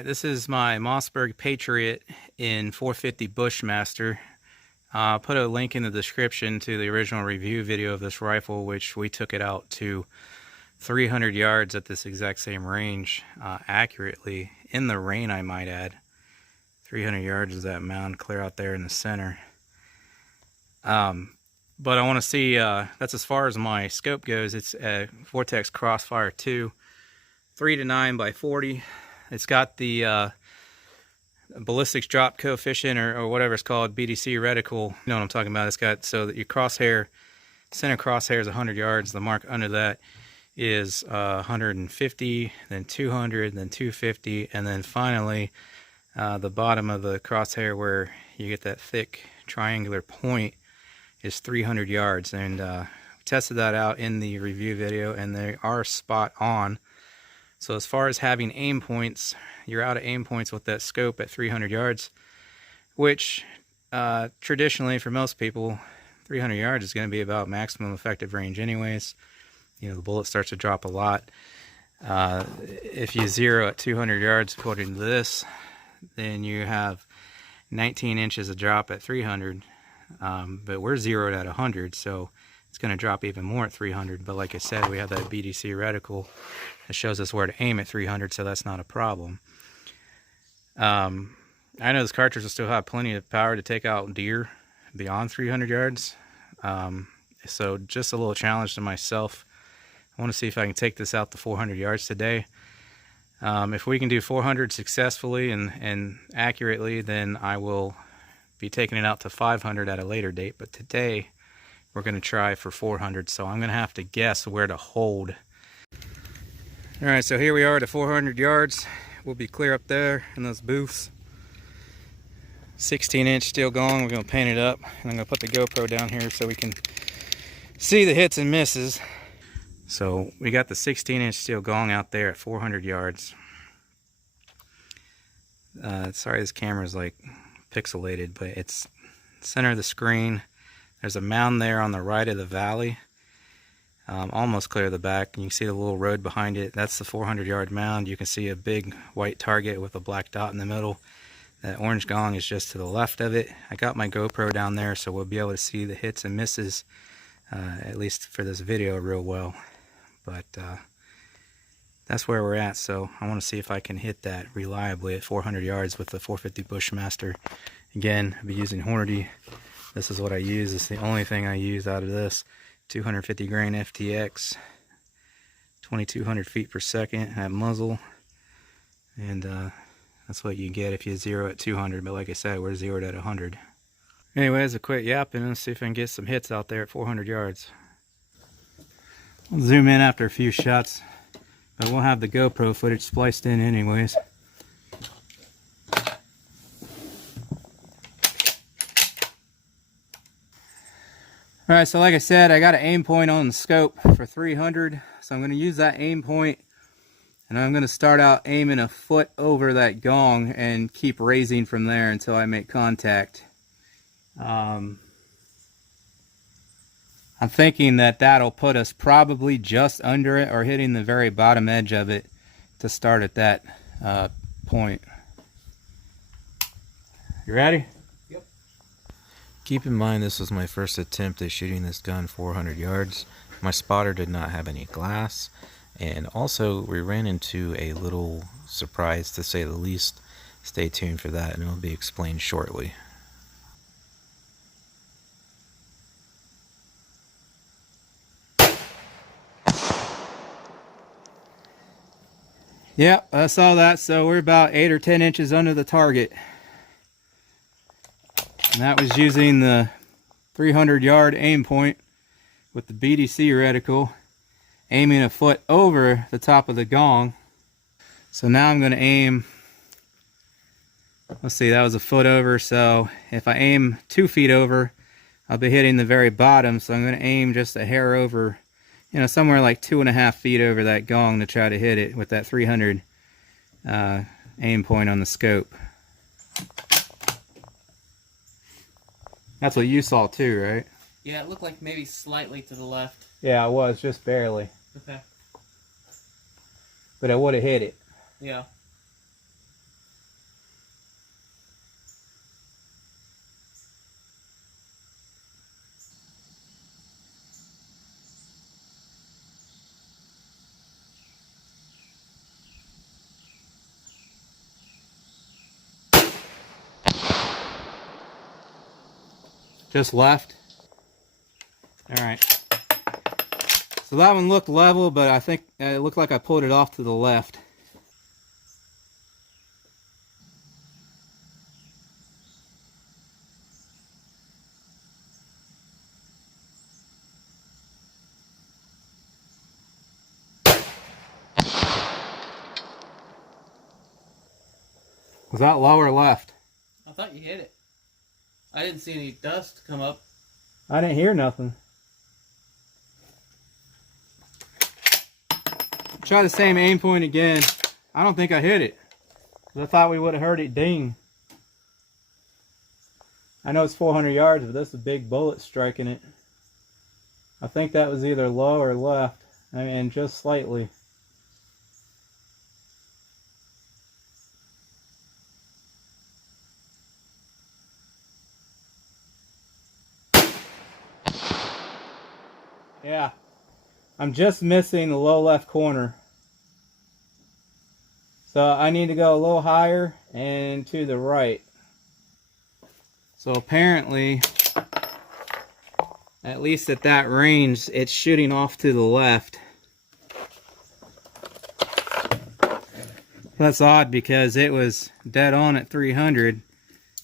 Alright, this is my Mossberg Patriot in 450 Bushmaster. I'll put a link in the description to the original review video of this rifle, which we took it out to 300 yards at this exact same range, accurately, in the rain I might add. 300 yards is that mound clear out there in the center. But I want to see, that's as far as my scope goes. It's a Vortex Crossfire 2, 3-9 by 40. It's got the ballistics drop coefficient or whatever it's called, BDC reticle. You know what I'm talking about. It's got so that your crosshair, center crosshair is 100 yards. The mark under that is 150, then 200, then 250, and then finally the bottom of the crosshair where you get that thick triangular point is 300 yards. And we tested that out in the review video, and they are spot on. So as far as having aim points, you're out of aim points with that scope at 300 yards, which traditionally for most people, 300 yards is going to be about maximum effective range anyways. You know, the bullet starts to drop a lot. If you zero at 200 yards according to this, then you have 19 inches of drop at 300, but we're zeroed at 100, so it's going to drop even more at 300. But like I said, we have that BDC reticle that shows us where to aim at 300, so that's not a problem. I know this cartridge will still have plenty of power to take out deer beyond 300 yards. So just a little challenge to myself. I want to see if I can take this out to 400 yards today. If we can do 400 successfully and accurately, then I will be taking it out to 500 at a later date. But today, we're going to try for 400, so I'm going to have to guess where to hold. Alright, so here we are at 400 yards. We'll be clear up there in those booths. 16-inch steel gong. We're going to paint it up, and I'm going to put the GoPro down here so we can see the hits and misses. So we got the 16-inch steel gong out there at 400 yards. Sorry this camera's like pixelated, but it's center of the screen. There's a mound there on the right of the valley, almost clear of the back. And you can see the little road behind it. That's the 400-yard mound. You can see a big white target with a black dot in the middle. That orange gong is just to the left of it. I got my GoPro down there, so we'll be able to see the hits and misses, at least for this video, real well. But that's where we're at, so I want to see if I can hit that reliably at 400 yards with the 450 Bushmaster. Again, I'll be using Hornady. This is what I use. It's the only thing I use out of this. 250 grain FTX, 2200 feet per second at muzzle, and that's what you get if you zero at 200. But like I said, we're zeroed at 100. Anyways, I quit yapping and see if I can get some hits out there at 400 yards. I'll zoom in after a few shots, but we'll have the GoPro footage spliced in anyways. Alright, so like I said, I got an aim point on the scope for 300, so I'm going to use that aim point, and I'm going to start out aiming a foot over that gong and keep raising from there until I make contact. I'm thinking that that'll put us probably just under it or hitting the very bottom edge of it to start at that point. You ready? Yep. Keep in mind this was my first attempt at shooting this gun 400 yards. My spotter did not have any glass, and also we ran into a little surprise, to say the least. Stay tuned for that, and it will be explained shortly. Yep, I saw that, so we're about 8 or 10 inches under the target. And that was using the 300-yard aim point with the BDC reticle, aiming a foot over the top of the gong. So now I'm going to aim, let's see, that was a foot over, so if I aim 2 feet over, I'll be hitting the very bottom, so I'm going to aim just a hair over, you know, somewhere like 2.5 feet over that gong to try to hit it with that 300 aim point on the scope. That's what you saw too, right? Yeah, it looked like maybe slightly to the left. Yeah, it was, just barely. Okay. But I would have hit it. Yeah. Just left? Alright. So that one looked level, but I think it looked like I pulled it off to the left. Was that low or left? I thought you hit it. I didn't see any dust come up. I didn't hear nothing. Try the same aim point again. I don't think I hit it. I thought we would have heard it ding. I know it's 400 yards, but that's a big bullet striking it. I think that was either low or left. I mean, just slightly. Yeah, I'm just missing the low left corner. So I need to go a little higher and to the right. So apparently, at least at that range, it's shooting off to the left. That's odd because it was dead on at 300.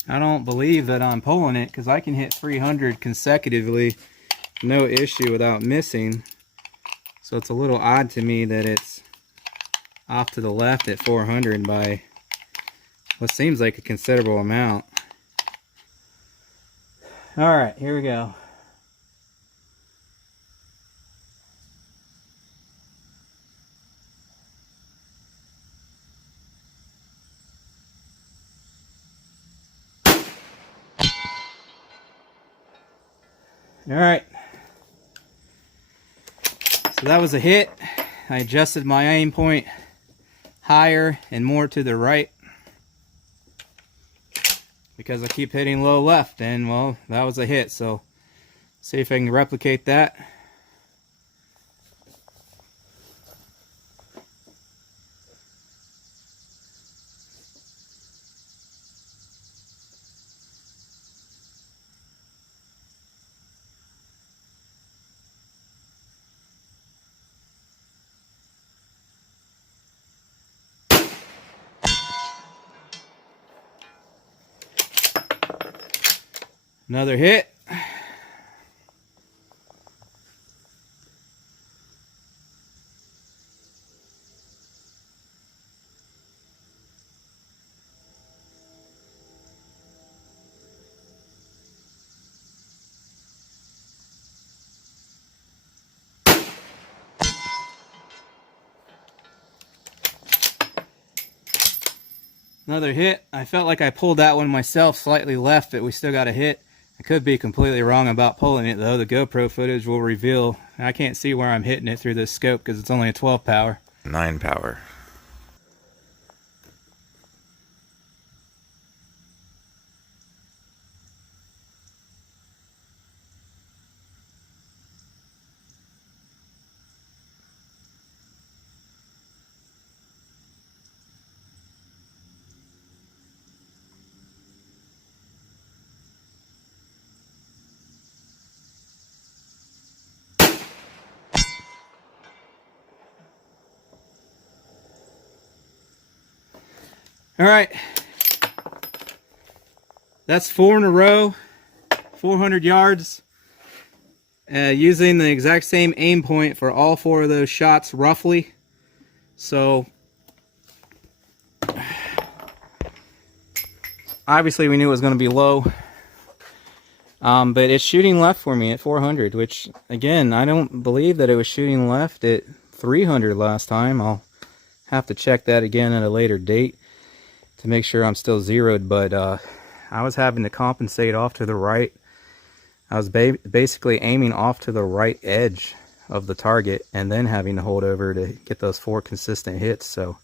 I don't believe that I'm pulling it because I can hit 300 consecutively. No issue without missing. So it's a little odd to me that it's off to the left at 400 by what seems like a considerable amount. Alright, here we go. Alright. So that was a hit. I adjusted my aim point higher and more to the right because I keep hitting low left, and well, that was a hit. So see if I can replicate that. Another hit. Another hit. I felt like I pulled that one myself slightly left, but we still got a hit. I could be completely wrong about pulling it though. The GoPro footage will reveal. I can't see where I'm hitting it through this scope because it's only a 12 power. 9 power. Alright. That's 4 in a row. 400 yards. Using the exact same aim point for all 4 of those shots roughly. So obviously we knew it was going to be low. But it's shooting left for me at 400, which again, I don't believe that it was shooting left at 300 last time. I'll have to check that again at a later date to make sure I'm still zeroed, but I was having to compensate off to the right. I was basically aiming off to the right edge of the target and then having to hold over to get those 4 consistent hits. So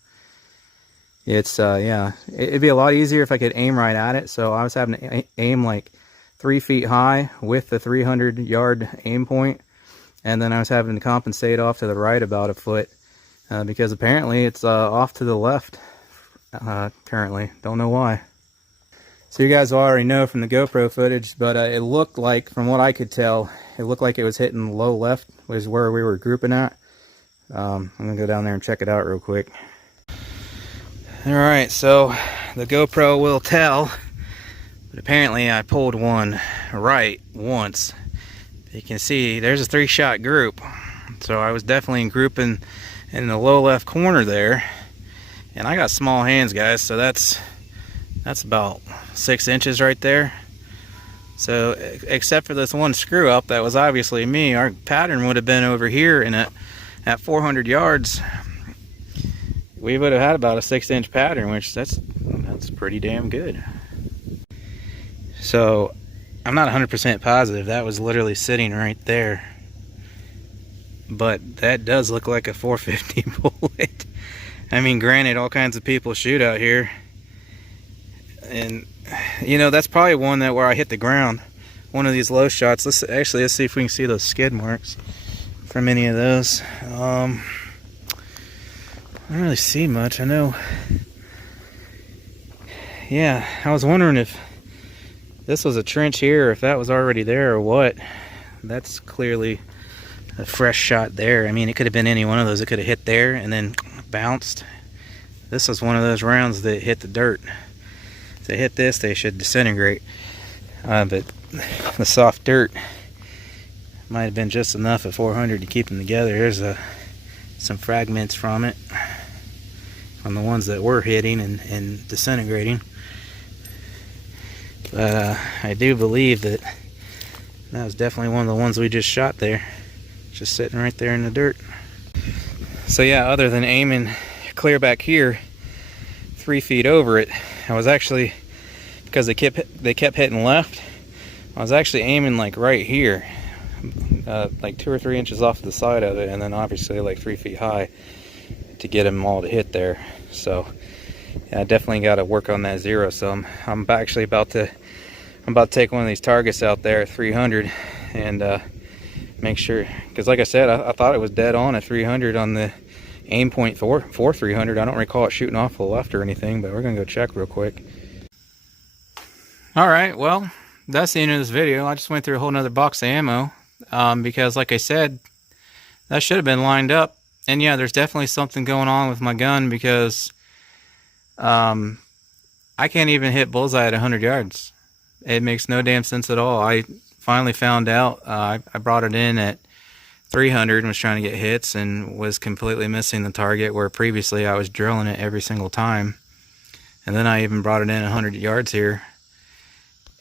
it's yeah, it'd be a lot easier if I could aim right at it. So I was having to aim like 3 feet high with the 300-yard aim point, and then I was having to compensate off to the right about a foot because apparently it's off to the left currently. Don't know why. So you guys will already know from the GoPro footage, but it looked like, from what I could tell, it looked like it was hitting low left, was where we were grouping at. I'm gonna go down there and check it out real quick. All right, so the GoPro will tell, but apparently I pulled one right once. You can see there's a 3-shot group, so I was definitely grouping in the low left corner there, and I got small hands, guys, so that's about 6 inches right there. So except for this one screw up that was obviously me, our pattern would have been over here, and at 400 yards we would have had about a 6-inch pattern, which that's pretty damn good. So I'm not 100% positive that was literally sitting right there, but that does look like a 450 bullet. I mean, granted, all kinds of people shoot out here, and you know, that's probably one that where I hit the ground, one of these low shots. Let's see if we can see those skid marks from any of those. I don't really see much. I know, yeah, I was wondering if this was a trench here, or if that was already there or what. That's clearly a fresh shot there. I mean, it could have been any one of those. It could have hit there and then bounced. This was one of those rounds that hit the dirt. If they hit this, they should disintegrate. But the soft dirt might have been just enough at 400 to keep them together. There's some fragments from it, on the ones that were hitting and disintegrating. But I do believe that was definitely one of the ones we just shot there, just sitting right there in the dirt. So yeah, other than aiming clear back here 3 feet over it, I was actually, because they kept hitting left, I was actually aiming like right here, like 2 or 3 inches off the side of it, and then obviously like 3 feet high to get them all to hit there. So yeah, I definitely got to work on that zero. So I'm actually about to take one of these targets out there at 300 and make sure, because like I said, I thought it was dead on at 300 on the aim point for 300. I don't recall it shooting off to the left or anything, but we're gonna go check real quick. All right, well, that's the end of this video. I just went through a whole nother box of ammo because like I said, that should have been lined up. And yeah, there's definitely something going on with my gun, because I can't even hit bullseye at 100 yards. It makes no damn sense at all. I finally found out. I brought it in at 300 and was trying to get hits and was completely missing the target, where previously I was drilling it every single time. And then I even brought it in 100 yards here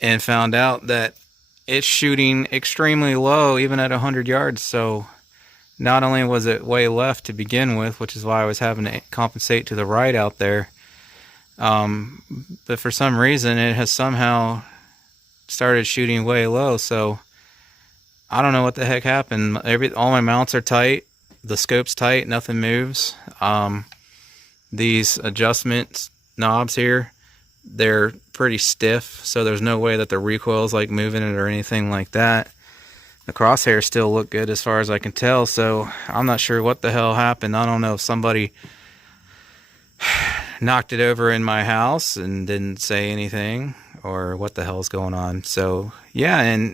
and found out that it's shooting extremely low even at 100 yards. So not only was it way left to begin with, which is why I was having to compensate to the right out there, but for some reason it has somehow started shooting way low. So I don't know what the heck happened. All my mounts are tight, the scope's tight, nothing moves. These adjustment knobs here, they're pretty stiff, so there's no way that the recoil's like moving it or anything like that. The crosshairs still look good as far as I can tell, so I'm not sure what the hell happened. I don't know if somebody knocked it over in my house and didn't say anything, or what the hell's going on. So yeah, and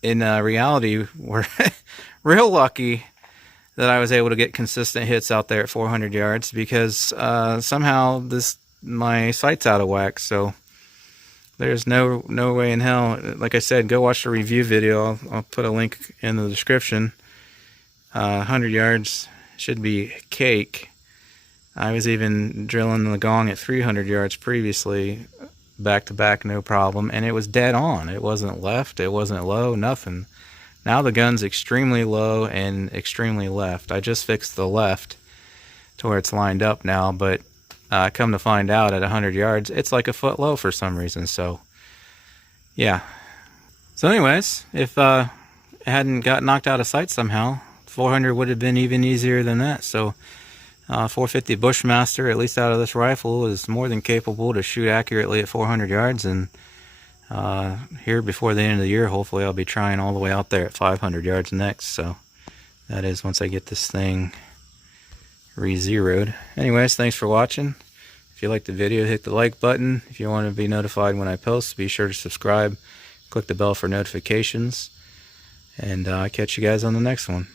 in reality, we're real lucky that I was able to get consistent hits out there at 400 yards, because somehow my sight's out of whack. So there's no way in hell. Like I said, go watch the review video. I'll put a link in the description. 100 yards should be cake. I was even drilling the gong at 300 yards previously, back to back, no problem, and it was dead on. It wasn't left, it wasn't low, nothing. Now the gun's extremely low and extremely left. I just fixed the left to where it's lined up now, but come to find out at 100 yards it's like a foot low for some reason. So yeah, so anyways, if it hadn't got knocked out of sight somehow, 400 would have been even easier than that. So 450 Bushmaster, at least out of this rifle, is more than capable to shoot accurately at 400 yards. And here before the end of the year, hopefully I'll be trying all the way out there at 500 yards next. So that is once I get this thing re-zeroed. Anyways, thanks for watching. If If you liked the video, hit the like button. If you want to be notified when I post, be sure to subscribe. Click the bell for notifications. And I'll catch you guys on the next one.